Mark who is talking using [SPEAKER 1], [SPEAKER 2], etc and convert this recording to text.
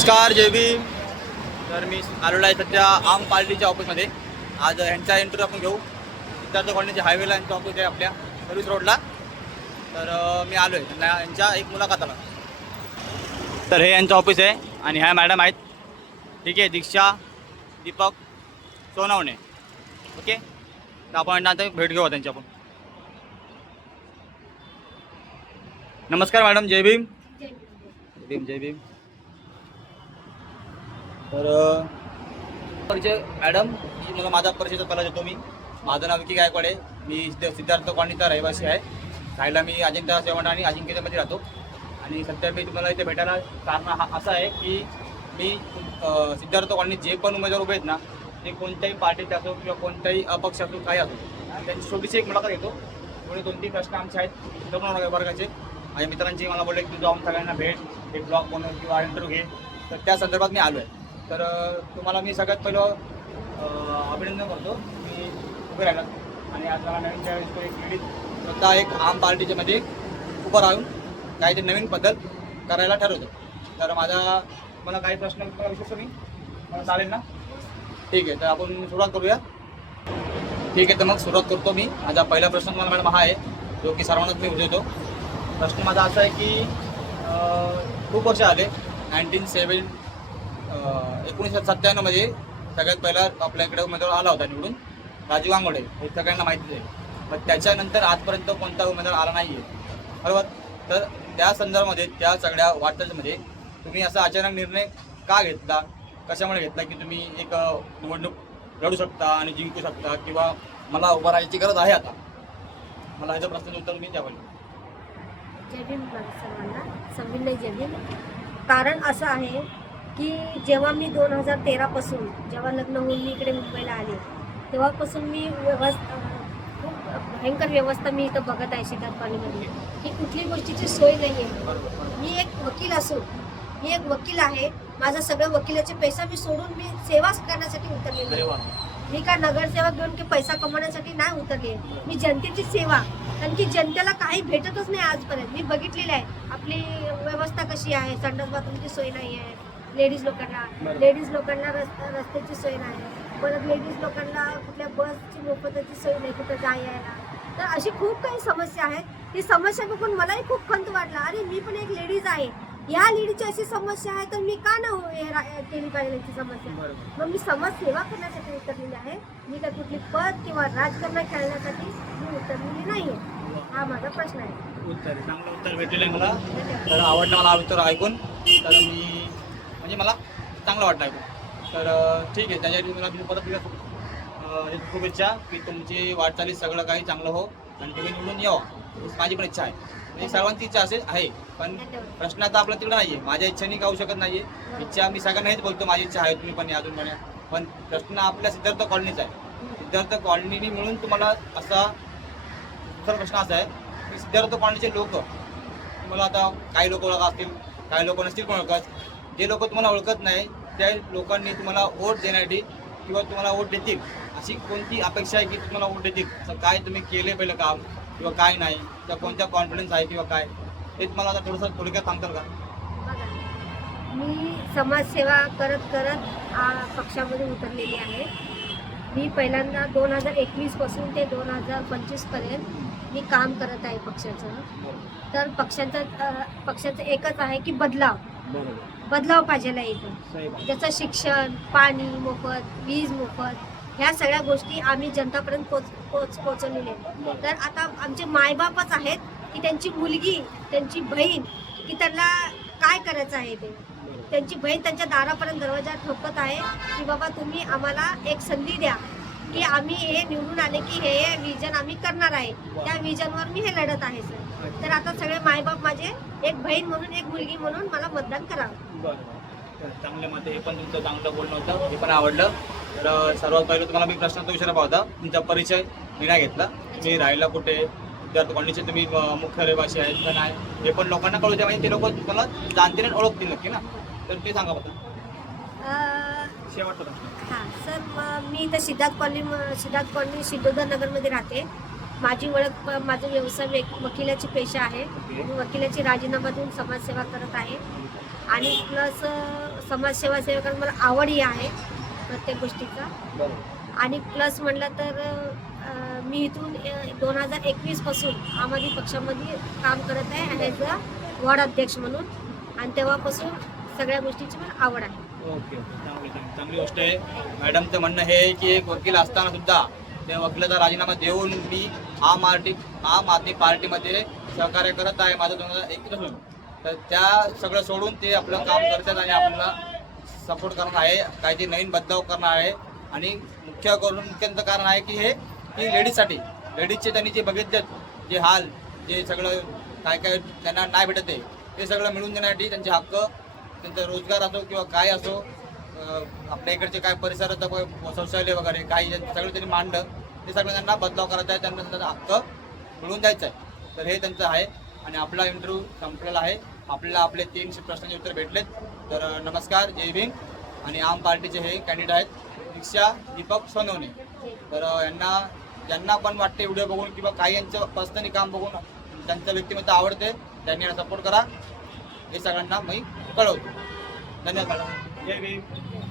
[SPEAKER 1] नमस्कार जय भीम. तर मी आलेलो आहे सध्या आम पार्टीच्या ऑफिसमध्ये. आज ह्यांचा इंटरव्ह्यू आपण घेऊ. सिद्धार्थ कॉलनीच्या हायवेला यांचं ऑफिस आहे आपल्या सर्व्हिस रोडला तर मी आलो आहे त्यांना यांच्या एक मुलाखताला तर हे यांचं ऑफिस आहे आणि ह्या मॅडम आहेत. ठीक आहे दीक्षा दीपक सोनवणे. ओके? तर आपण यांना आता भेट घेऊ त्यांची आपण नमस्कार मॅडम जय भीम. जय भीम जय भीम. तर परिचय म्हणजे मॅडम ही मला माझा परिचय पहिला देतो मी. माझं नाव विकी गायकवाड आहे. मी सिद्धार्थ कॉलनीचा रहिवासी आहे. राहायला मी अजिंठा सेवंड आणि अजिंक्यमध्ये राहतो. आणि सध्या मी तुम्हाला इथे भेटायला कारण हा असं आहे की मी सिद्धार्थ कॉलनी जे पण उमेदवार उभे आहेत ना ते कोणत्याही पार्टीचे असो किंवा कोणत्याही अपक्ष असो काही असो आणि त्यांची छोटीशी एक मुलाखत येतो पुढे दोन तीन प्रश्न आमचे आहेत. तरुण वर्गाचे. माझ्या मित्रांची मला बोलले की तू जाऊन सगळ्यांना भेट एक ब्लॉग बनव किंवा इंटरव्ह्यू घे. तर त्या संदर्भात मी आलो आहे. तर तुम्हाला मी सगळ्यात पहिलं अभिनंदन करतो. मी उभे राहिला. आणि आज मला नवीन त्यावेळेस एक स्वतः एक आम पार्टीच्या मध्ये उभं राहून काहीतरी नवीन पद्धत करायला ठरवतो. तर माझा मला काही प्रश्न तुम्हाला मी? मला चालेल ना? ठीक आहे तर आपण सुरुवात करूया. ठीक आहे तर मग सुरुवात करतो मी. माझा पहिला प्रश्न तुम्हाला मॅडम हा आहे जो की सर्वांनाच मी उद्योतो प्रश्न माझा असा आहे की खूप वर्ष आले नाईन्टीन सेवन एकोणीसशे सत्त्याण्णवमध्ये सगळ्यात पहिला आपल्या इकडे उमेदवार आला होता निवडून. राजीव आंगोडे हे सगळ्यांना माहितीच आहे. पण त्याच्यानंतर आजपर्यंत कोणता उमेदवार आला नाही आहे बरोबर? तर त्या संदर्भामध्ये त्या सगळ्या वाटचालीमध्ये तुम्ही असा अचानक निर्णय का घेतला? कशामुळे घेतला की तुम्ही एक निवडणूक लढू शकता आणि जिंकू शकता? किंवा मला उभं राहायची गरज आहे आता? मला याचं प्रश्नाचं उत्तर तुम्ही द्यावं
[SPEAKER 2] जय भीम सर्वांना. संविनय जय भीम. कारण असं आहे की जेव्हा मी दोन हजार तेरापासून जेव्हा लग्न होऊन मी इकडे मुंबईला आले तेव्हापासून मी व्यवस्था खूप भयंकर व्यवस्था मी इथं बघत आहे सिद्धार्थवाडीमध्ये की कुठली गोष्टीची सोय नाही आहे मी एक वकील असून मी एक वकील आहे माझा सगळं वकिलाचे पैसा मी सोडून मी सेवा करण्यासाठी उतरलेली आहे. मी काय नगरसेवक घेऊन की पैसा कमवण्यासाठी नाही उतरले? मी जनतेची सेवा कारण की जनतेला काही भेटतच नाही आजपर्यंत. मी बघितलेली आहे आपली व्यवस्था कशी आहे संडास बाथरूमची सोय नाही आहे लेडीज लोकांना. लेडीज लोकांना रस्ता रस्त्याची सोय नाही. परत लेडीज लोकांना कुठल्या बसची मोफताची सोय नाही कुठं जाय यायला. तर अशी खूप काही समस्या आहेत. ती समस्या बघून मलाही खूप खंत वाटला. अरे मी पण एक लेडीज आहे. या लेडीची अशी समस्या आहे तर मी का ना हो- हे केली पाहिजे याची समस्या? मग मी समाज सेवा करण्यासाठी उतरलेली आहे. मी काय कुठली पद किंवा राजकारण खेळण्यासाठी मी उतरलेली नाहीये. हा माझा प्रश्न आहे.
[SPEAKER 1] उत्तर. चांगलं उत्तर भेटलेलं आहे मला. तर आवडलं मला हा उत्तर ऐकून. तर मी म्हणजे मला चांगलं वाटलं ऐकून. तर ठीक आहे. त्याच्यासाठी मला तुम्ही परत एकदा अं, की तुमची वाटचाली सगळं काही चांगलं हो आणि तुम्ही निवडून यावं माझी पण इच्छा आहे. म्हणजे सर्वांची इच्छा असेल आहे. पण प्रश्न आता आपला तिकडं नाही आहे माझ्या इच्छेने गाऊ शकत नाहीये. इच्छा मी सगळ्यांना हेच बोलतो. माझी इच्छा आहे तुम्ही पण या, अजून पण पण प्रश्न आपल्या सिद्धार्थ कॉलनीचा आहे. सिद्धार्थ कॉलनीने मिळून तुम्हाला असा दुसरा प्रश्न असा आहे की सिद्धार्थ कॉलनीचे लोक तुम्हाला आता काही लोक ओळख असतील काही लोक नसतील पण ओळखत. जे लोक तुम्हाला ओळखत नाही त्या लोकांनी तुम्हाला वोट देण्यासाठी किंवा तुम्हाला वोट देतील अशी कोणती अपेक्षा आहे की तुम्हाला वोट देतील? काय तुम्ही केले पहिलं काम किंवा काय नाही? किंवा कोणत्या कॉन्फिडन्स आहे किंवा काय? हे तुम्हाला आता थोडंसं थोडक्यात सांगताल का?
[SPEAKER 2] मी समाजसेवा करत करत पक्षामध्ये उतरलेली आहे. मी पहिल्यांदा दोन हजार एकवीसपासून ते दोन हजार पंचवीसपर्यंत मी काम करत आहे पक्षाचं. तर पक्षाचं पक्षाचं एकच आहे की बदलाव. बदलाव पाहिजे इथं. त्याचं शिक्षण पाणी मोफत वीज मोफत ह्या सगळ्या गोष्टी आम्ही जनतापर्यंत पोच पोच पोचवलेल्या आहेत. तर आता आमचे मायबापच आहेत की त्यांची मुलगी त्यांची बहीण की त्यांना काय करायचं आहे ते? त्यांची बहीण त्यांच्या दारापर्यंत दरवाजा ठोकत आहे की बाबा तुम्ही आम्हाला एक संधी द्या. की आम्ही हे निवडून आले की हे विजन आम्ही करणार आहे. त्या विजनवर मी हे लढत आहे सर तर आता सगळे मायबाप माझे एक बहीण म्हणून एक मुलगी म्हणून मला मतदान करावं.
[SPEAKER 1] तर चांगले मत हे पण तुमचं चांगलं बोलणं होतं. हे पण आवडलं. तर सर्वात पहिलं तुम्हाला मी प्रश्नाचा विचारा होता तुमचा परिचय मी नाही घेतला. तुम्ही राहिला कुठे? विद्यार्थी कॉलनीचे तुम्ही मुख्य रहिवासी आहेत का नाही? हे पण लोकांना कळू द्या. म्हणजे ते लोक तुम्हाला जाणतील आणि ओळखतील नक्की ना? तर ते सांगा बघा शेवटचा प्रश्न
[SPEAKER 2] हां सर म- मी इथं सिद्धार्थ कॉलनी सिद्धार्थ कॉलनी सिद्धोदर नगरमध्ये राहते. माझी ओळख माझा व्यवसाय वे- वकिलाची पेशा आहे. मी वकिलाची राजीनामा देऊन समाजसेवा करत आहे. आणि प्लस समाजसेवा सेवा करणं मला आवडही आहे प्रत्येक गोष्टीचा.
[SPEAKER 1] बरोबर.
[SPEAKER 2] आणि प्लस म्हटलं तर अ, मी इथून दोन हजार एकवीसपासून आम आदमी पक्षामध्ये काम करत आहे. ॲज अ वॉर्ड अध्यक्ष म्हणून. आणि तेव्हापासून सगळ्या गोष्टीची मला आवड आहे.
[SPEAKER 1] Okay okay. चांगली चांगली चांगली गोष्ट आहे. मॅडमचं म्हणणं हे आहे की एक वकील असताना सुद्धा त्या वकिलाचा राजीनामा देऊन मी आम आरटी आम आदमी पार्टीमध्ये सहकार्य करत आहे माझं दोन हजार एकवीस असून तर त्या सगळं सोडून ते आपलं काम करतात आणि आपल्याला सपोर्ट करणार आहे. काहीतरी नवीन बदलाव करणार आहे. आणि मुख्य करून मुख्यंत कारण आहे की हे की लेडीजसाठी लेडीजचे त्यांनी जे बघितलेत जे हाल जे सगळं काय काय त्यांना नाही भेटत आहे ते सगळं मिळून देण्यासाठी त्यांचे हक्क त्यांचा रोजगार असो किंवा काय असो आपल्या इकडचे काय परिसरात शौचालय वगैरे काही सगळं त्यांनी मांडलं ते सगळं त्यांना बदलाव करायचा आहे त्यांना त्यांचा हक्क मिळून द्यायचा आहे. तर हे त्यांचं आहे आणि आपला इंटरव्ह्यू संपलेला आहे. आपल्याला आपले तीनशे प्रश्नांचे उत्तर भेटलेत. तर नमस्कार जय भीम. आणि आम पार्टीचे हे कॅन्डिडेट आहेत दीक्षा दीपक सोनवणे. तर यांना ज्यांना पण वाटते व्हिडिओ बघून किंवा काही यांचं पर्सनली काम बघून त्यांचं व्यक्तिमत्व आवडते त्यांनी सपोर्ट करा. हे सगळ्यांना मी कळवतो धन्यवाद मॅडम जय भीम